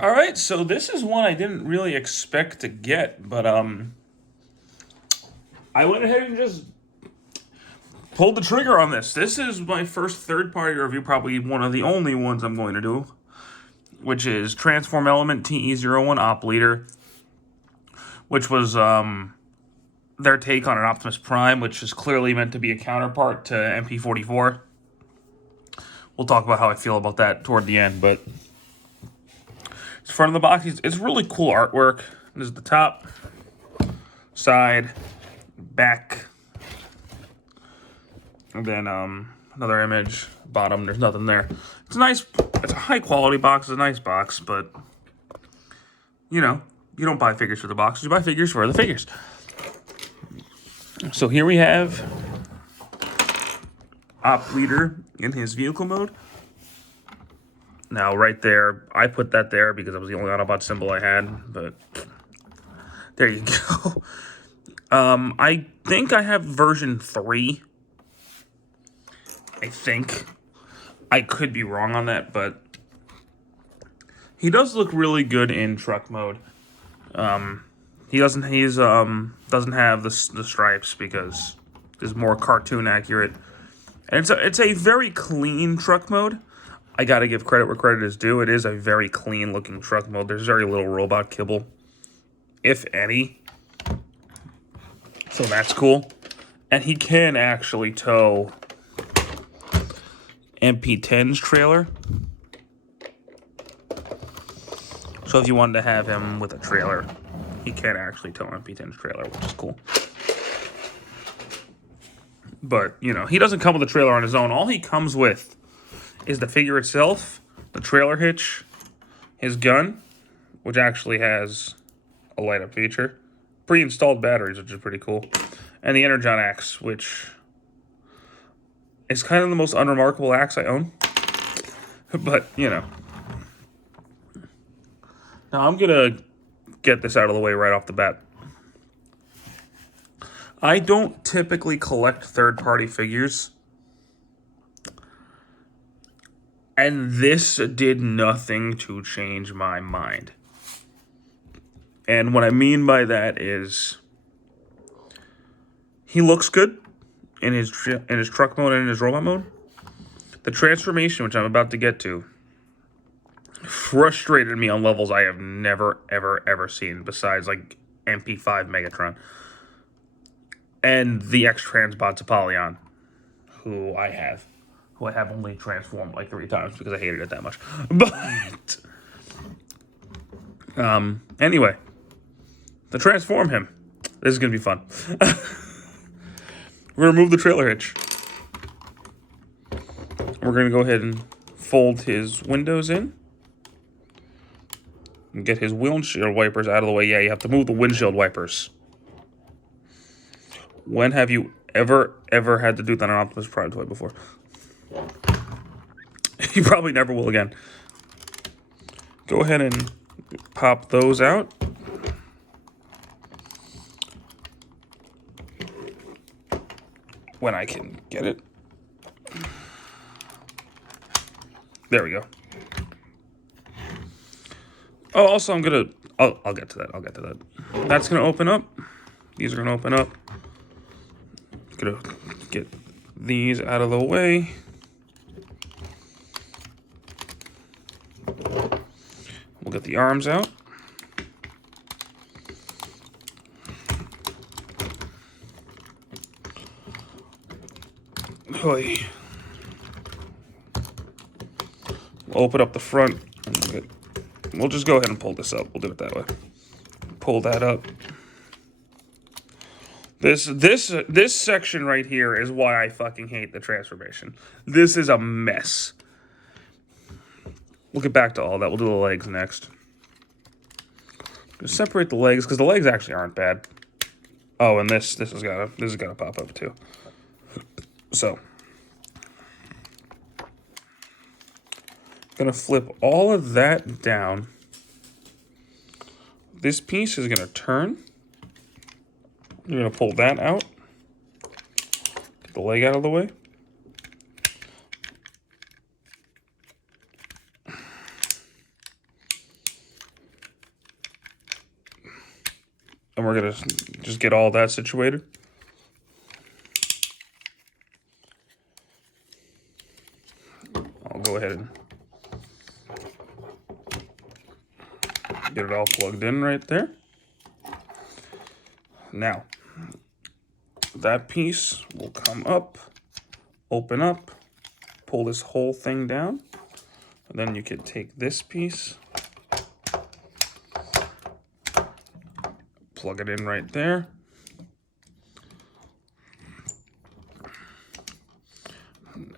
All right, so this is one I didn't really expect to get, but I went ahead and just pulled the trigger on this. This is my first third-party review, probably one of the only ones I'm going to do, which is Transform Element TE-01 Op Leader, which was their take on an Optimus Prime, which is clearly meant to be a counterpart to MP44. We'll talk about how I feel about that toward the end, but front of the box, it's really cool artwork. This is the top, side, back, and then another image, bottom. There's nothing there. It's a nice, it's a high quality box. It's a nice box, but you know, you don't buy figures for the boxes. You buy figures for the figures. So here we have Op Leader in his vehicle mode. Now, right there, I put that there because it was the only Autobot symbol I had, but there you go. I think I have version 3. I think. I could be wrong on that, but he does look really good in truck mode. He doesn't have the stripes because it's more cartoon accurate. And it's a very clean truck mode. I gotta give credit where credit is due. It is a very clean looking truck mode. There's very little robot kibble, if any. So that's cool. And he can actually tow MP10's trailer. So if you wanted to have him with a trailer, he can actually tow MP10's trailer, which is cool. But, you know, he doesn't come with a trailer on his own. All he comes with is the figure itself, the trailer hitch, his gun, which actually has a light-up feature, pre-installed batteries, which is pretty cool, and the Energon axe, which is kind of the most unremarkable axe I own. But, you know. Now, I'm going to get this out of the way right off the bat. I don't typically collect third-party figures. And this did nothing to change my mind. And what I mean by that is he looks good in his truck mode and in his robot mode. The transformation, which I'm about to get to, frustrated me on levels I have never, ever seen besides like MP5 Megatron. And the X-Transbots Apollyon, who I have only transformed like 3 times because I hated it that much. But anyway, to transform him, this is gonna be fun. We're gonna remove the trailer hitch. We're gonna go ahead and fold his windows in and get his windshield wipers out of the way. Yeah, you have to move the windshield wipers. When have you ever had to do that on an Optimus Prime toy before? You probably never will again. Go ahead and pop those out. When I can get it. There we go. Oh, also I'm gonna... I'll get to that. That's gonna open up. These are gonna open up. Gonna get these out of the way. We'll get the arms out. We'll open up the front. We'll just go ahead and pull this up. We'll do it that way. Pull that up. This section right here is why I fucking hate the transformation. This is a mess. We'll get back to all that. We'll do the legs next. Just separate the legs because the legs actually aren't bad. Oh, and this has gotta pop up too. So, gonna flip all of that down. This piece is gonna turn. You're gonna pull that out. Get the leg out of the way. And we're going to just get all that situated. I'll go ahead and get it all plugged in right there. Now, that piece will come up, open up, pull this whole thing down. And then you can take this piece, plug it in right there.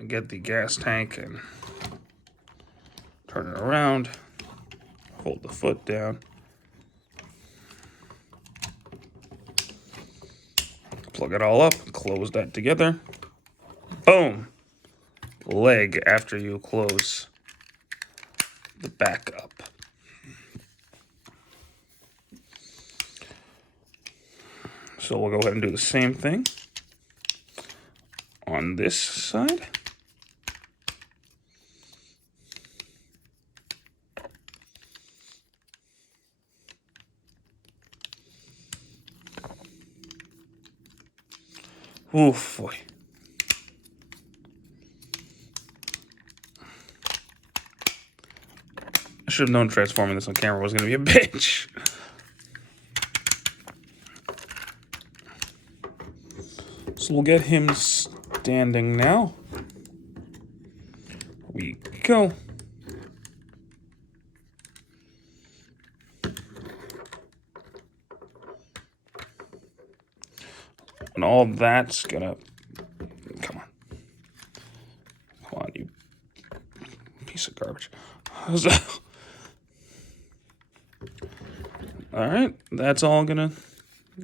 Get the gas tank and turn it around. Hold the foot down. Plug it all up, close that together. Boom! Leg after you close the back up. So we'll go ahead and do the same thing on this side. Oof, boy. I should have known transforming this on camera was going to be a bitch. So we'll get him standing now. We go. And all that's gonna, come on, you piece of garbage. All right, that's all gonna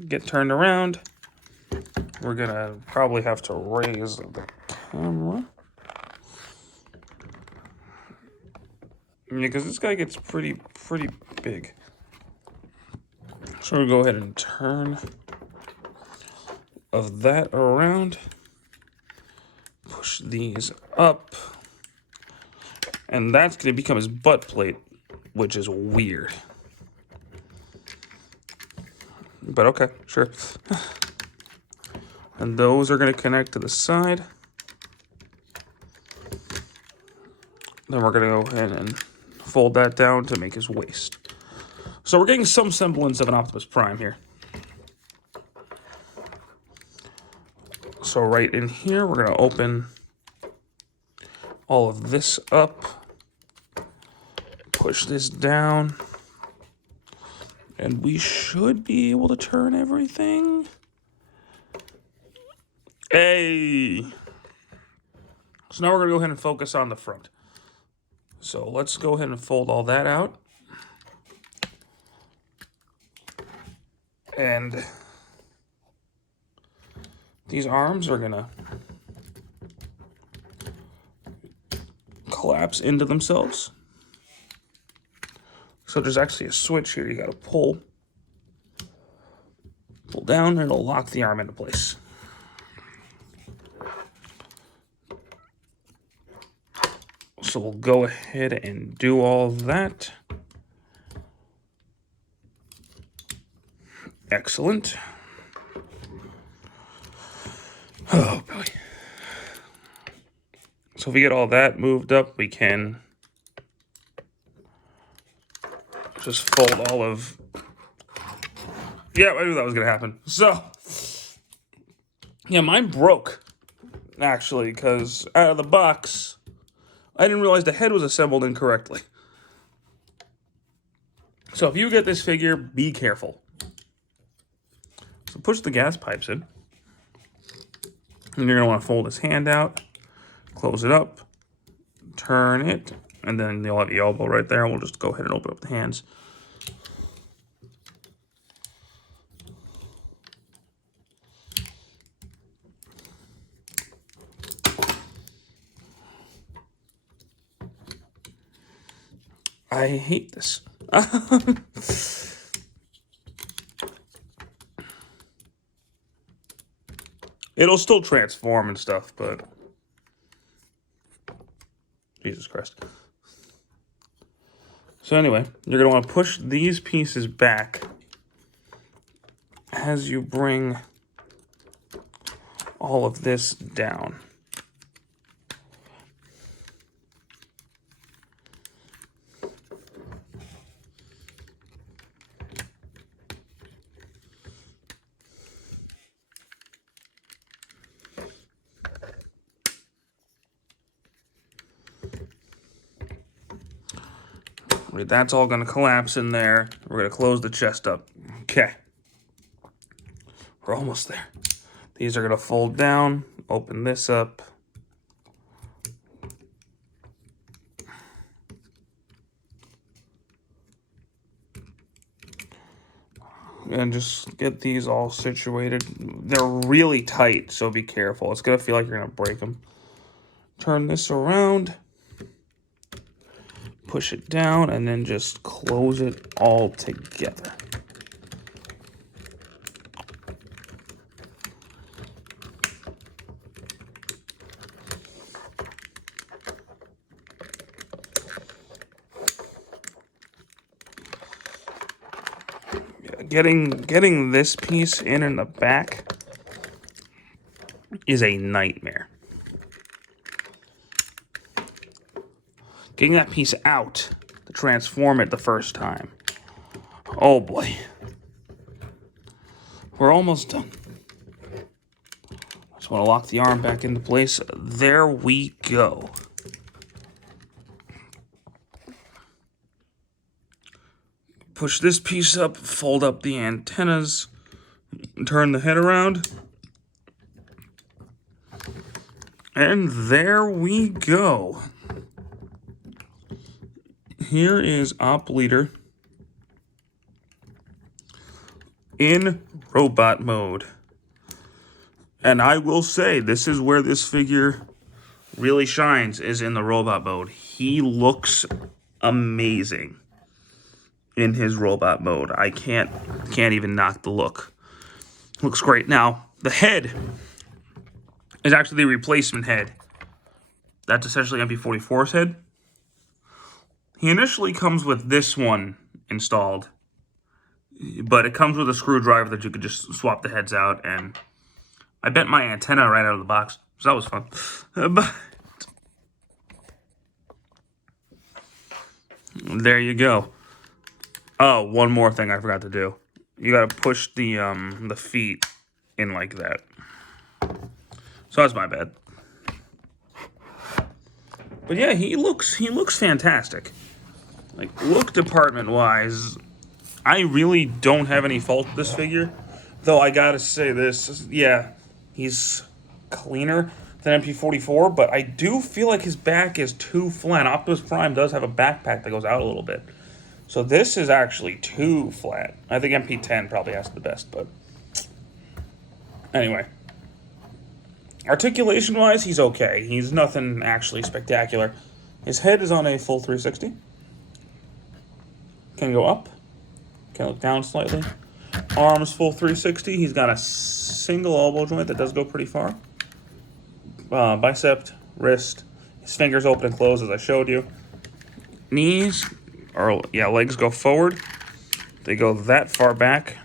get turned around. We're gonna probably have to raise the camera. Yeah, because this guy gets pretty big. So we'll go ahead and turn of that around. Push these up. And that's going to become his butt plate, which is weird. But okay, sure. And those are going to connect to the side. Then we're going to go ahead and fold that down to make his waist. So we're getting some semblance of an Optimus Prime here. So right in here, we're going to open all of this up. Push this down. And we should be able to turn everything. Hey! So now we're going to go ahead and focus on the front. So let's go ahead and fold all that out. And these arms are going to collapse into themselves. So there's actually a switch here you got to pull. Pull down and it'll lock the arm into place. So we'll go ahead and do all that. Excellent. Oh, boy. So if we get all that moved up, we can just fold all of... Yeah, I knew that was going to happen. So, yeah, mine broke, actually, because out of the box, I didn't realize the head was assembled incorrectly. So if you get this figure, be careful. So push the gas pipes in. And you're going to want to fold his hand out, close it up, turn it, and then you'll have the elbow right there. We'll just go ahead and open up the hands. I hate this. It'll still transform and stuff, but... Jesus Christ. So anyway, you're going to want to push these pieces back as you bring all of this down. That's all going to collapse in there. We're going to close the chest up. Okay. We're almost there. These are going to fold down. Open this up. And just get these all situated. They're really tight, so be careful. It's going to feel like you're going to break them. Turn this around. Push it down, and then just close it all together. Getting this piece in the back is a nightmare. Getting that piece out to transform it the first time. Oh boy. We're almost done. Just want to lock the arm back into place. There we go. Push this piece up, fold up the antennas, turn the head around. And there we go. Here is Op Leader in robot mode. And I will say, this is where this figure really shines, is in the robot mode. He looks amazing in his robot mode. I can't even knock the look. Looks great. Now, the head is actually the replacement head. That's essentially MP44's head. He initially comes with this one installed, but it comes with a screwdriver that you could just swap the heads out, and I bent my antenna right out of the box, so that was fun. But there you go. Oh, one more thing I forgot to do. You gotta push the feet in like that. So that's my bad. But yeah, he looks fantastic. Like, look department wise, I really don't have any fault with this figure. Though I gotta say this, yeah, he's cleaner than MP44, but I do feel like his back is too flat. Optimus Prime does have a backpack that goes out a little bit. So this is actually too flat. I think MP10 probably has the best, but anyway. Articulation-wise, he's okay. He's nothing actually spectacular. His head is on a full 360. Can go up. Can look down slightly. Arms full 360. He's got a single elbow joint that does go pretty far. Bicep, wrist. His fingers open and close as I showed you. Knees, or yeah, legs go forward. They go that far back.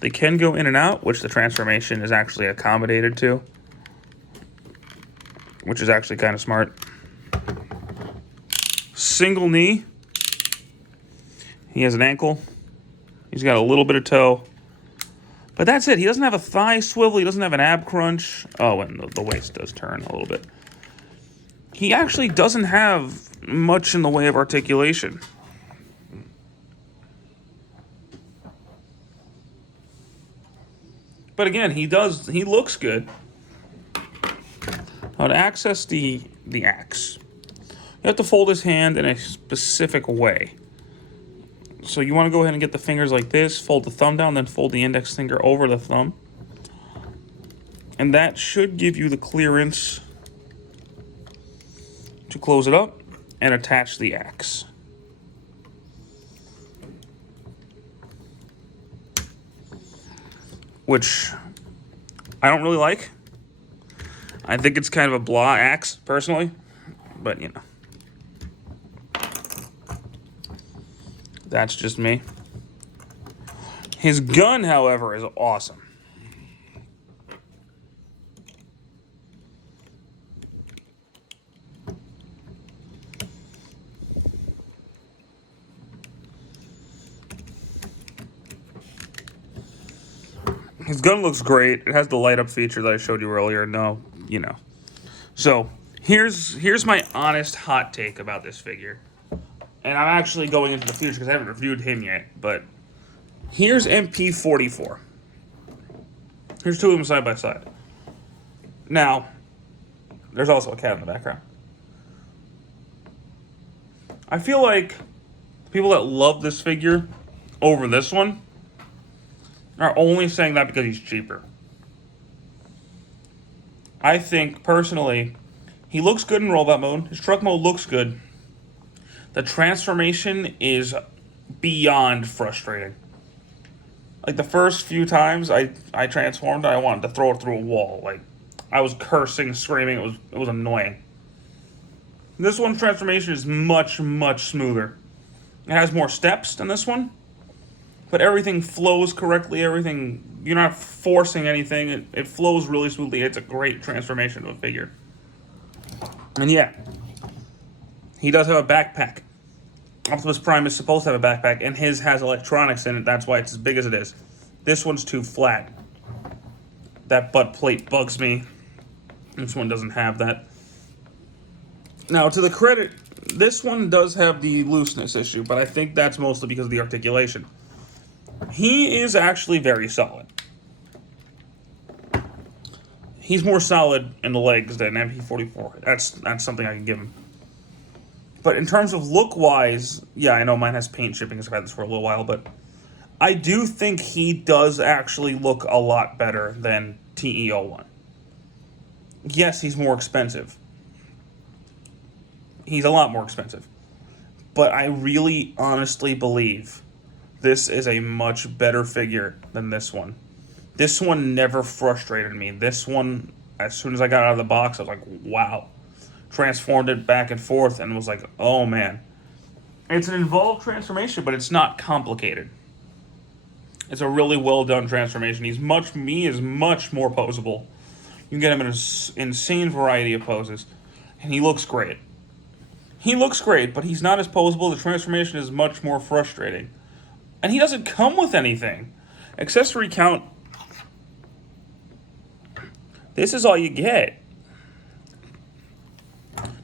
They can go in and out, which the transformation is actually accommodated to, which is actually kind of smart. Single knee. He has an ankle. He's got a little bit of toe. But that's it. He doesn't have a thigh swivel. He doesn't have an ab crunch. Oh, and the waist does turn a little bit. He actually doesn't have much in the way of articulation. But again, he looks good. Now to access the axe, you have to fold his hand in a specific way. So you want to go ahead and get the fingers like this, fold the thumb down, then fold the index finger over the thumb. And that should give you the clearance to close it up and attach the axe. Which I don't really like. I think it's kind of a blah axe, personally. But, you know. That's just me. His gun, however, is awesome. His gun looks great. It has the light up feature that I showed you earlier. No, you know. So here's my honest hot take about this figure. And I'm actually going into the future because I haven't reviewed him yet. But here's MP44. Here's two of them side by side. Now, there's also a cat in the background. I feel like people that love this figure over this one are only saying that because he's cheaper. I think, personally, he looks good in robot mode. His truck mode looks good. The transformation is beyond frustrating. Like, the first few times I transformed, I wanted to throw it through a wall. Like, I was cursing, screaming. It was annoying. This one's transformation is much, much smoother. It has more steps than this one, but everything flows correctly. Everything, you're not forcing anything. It flows really smoothly. It's a great transformation of a figure. And yeah, he does have a backpack. Optimus Prime is supposed to have a backpack, and his has electronics in it. That's why it's as big as it is. This one's too flat. That butt plate bugs me. This one doesn't have that. Now, to the credit, this one does have the looseness issue, but I think that's mostly because of the articulation. He is actually very solid. He's more solid in the legs than MP44. That's something I can give him. But in terms of look-wise, yeah, I know mine has paint chipping because I've had this for a little while, but I do think he does actually look a lot better than TE-01. Yes, he's more expensive. He's a lot more expensive. But I really honestly believe this is a much better figure than this one. This one never frustrated me. This one, as soon as I got out of the box, I was like, wow. Transformed it back and forth and was like, oh man. It's an involved transformation, but it's not complicated. It's a really well done transformation. He is much more posable. You can get him in an insane variety of poses. And he looks great. He looks great, but he's not as posable. The transformation is much more frustrating. And he doesn't come with anything. Accessory count. This is all you get.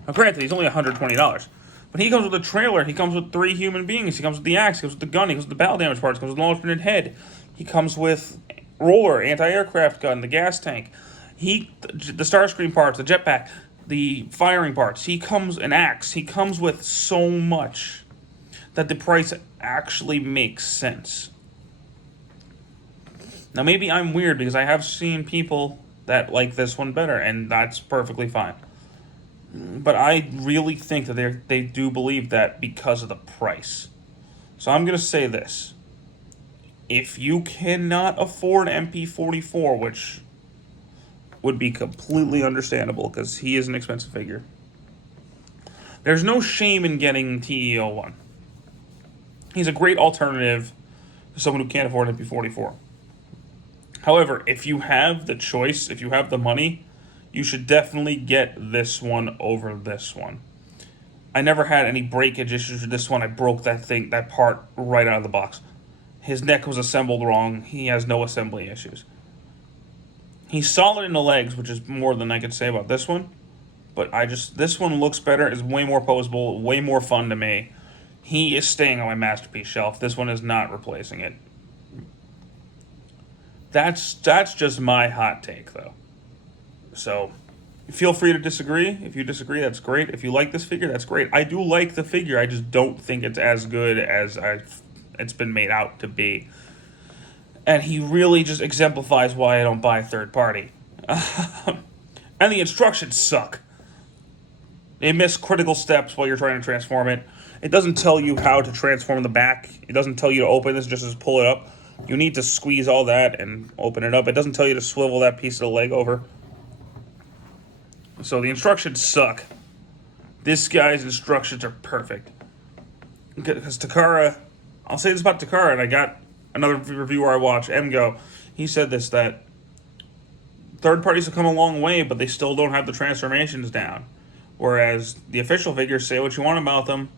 Now, granted, he's only $120. But he comes with a trailer. He comes with 3 human beings. He comes with the axe. He comes with the gun. He comes with the battle damage parts. He comes with the alternate head. He comes with roller, anti-aircraft gun, the gas tank. The Starscream parts, the jetpack, the firing parts. He comes an axe. He comes with so much that the price actually makes sense. Now, maybe I'm weird because I have seen people that like this one better, and that's perfectly fine. But I really think that they do believe that because of the price. So I'm going to say this. If you cannot afford MP44, which would be completely understandable because he is an expensive figure, there's no shame in getting TE-01. He's a great alternative to someone who can't afford MP44. However, if you have the choice, if you have the money, you should definitely get this one over this one. I never had any breakage issues with this one. I broke that part right out of the box. His neck was assembled wrong. He has no assembly issues. He's solid in the legs, which is more than I could say about this one. But this one looks better, is way more posable, way more fun to me. He is staying on my masterpiece shelf. This one is not replacing it. That's just my hot take, though. So, feel free to disagree. If you disagree, that's great. If you like this figure, that's great. I do like the figure. I just don't think it's as good as it's been made out to be. And he really just exemplifies why I don't buy third party. And the instructions suck. They miss critical steps while you're trying to transform it. It doesn't tell you how to transform the back. It doesn't tell you to open this, just pull it up. You need to squeeze all that and open it up. It doesn't tell you to swivel that piece of the leg over. So the instructions suck. This guy's instructions are perfect. Because Takara, I'll say this about Takara, and I got another reviewer I watch, MGO, he said this, that third parties have come a long way, but they still don't have the transformations down. Whereas the official figures, say what you want about them,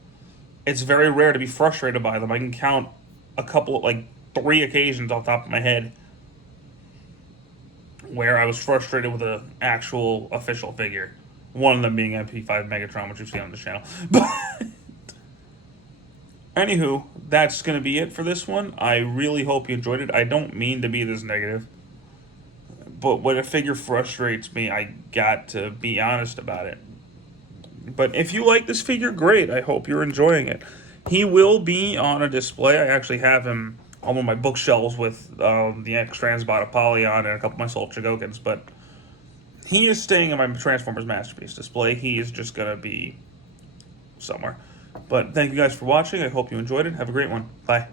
it's very rare to be frustrated by them. I can count a couple, like 3 occasions off the top of my head where I was frustrated with an actual official figure. One of them being MP5 Megatron, which you've seen on the channel. But anywho, that's going to be it for this one. I really hope you enjoyed it. I don't mean to be this negative, but when a figure frustrates me, I got to be honest about it. But if you like this figure, great. I hope you're enjoying it. He will be on a display. I actually have him on one of my bookshelves with the X-Transbot Apollyon and a couple of my Soul Chigokins, but he is staying in my Transformers Masterpiece display. He is just going to be somewhere. But thank you guys for watching. I hope you enjoyed it. Have a great one. Bye.